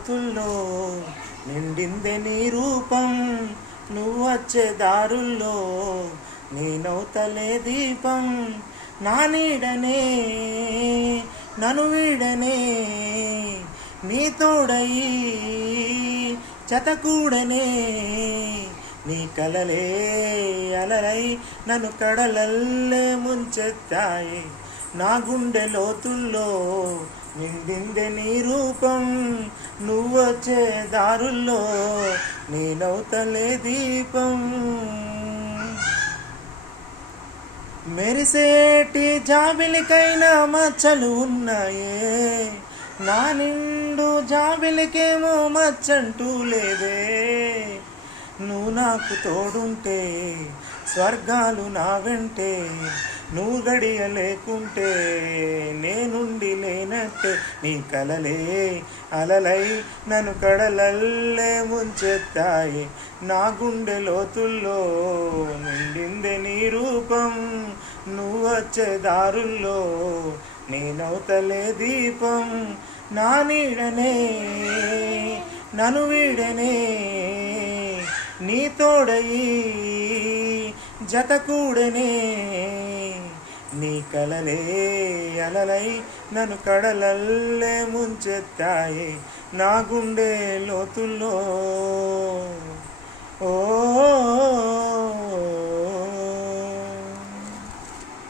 లోతుల్లో నిండిందే నీ రూపం. నువ్వు వచ్చే దారుల్లో నేనవుతలే దీపం. నా నీడనే నన్ను వీడనే నీ తోడయి జతకూడనే. నీ కలలే అలలై నన్ను కడలల్లే ముంచెత్తాయి. నా గుండె లోతుల్లో నిండిందే నీ రూపం. నువ్వొచ్చే దారుల్లో నేనవుతలే దీపం. మెరిసేటి జాబిలికైనా మచ్చలు ఉన్నాయే, నా నిండు జాబిలికేమో మచ్చంటూ లేదే. నువ్వు నాకు తోడుంటే స్వర్గాలు నా వెంటే, నువ్వు గడియ లేకుంటే నేనుండి లేనట్టే. నీ కలలే అలలై నన్ను కడలల్లే ముంచెత్తాయి. నా గుండె లోతుల్లో నిండిందే నీ రూపం. నువ్వు వచ్చే దారుల్లో నేనవుతలే దీపం. నా నీడనే నన్ను వీడనే నీ తోడయి జతకూడనే. నీ కలలే అలలై నన్ను కడలల్లే ముంచెత్తాయి. నా గుండె లోతుల్లో ఓ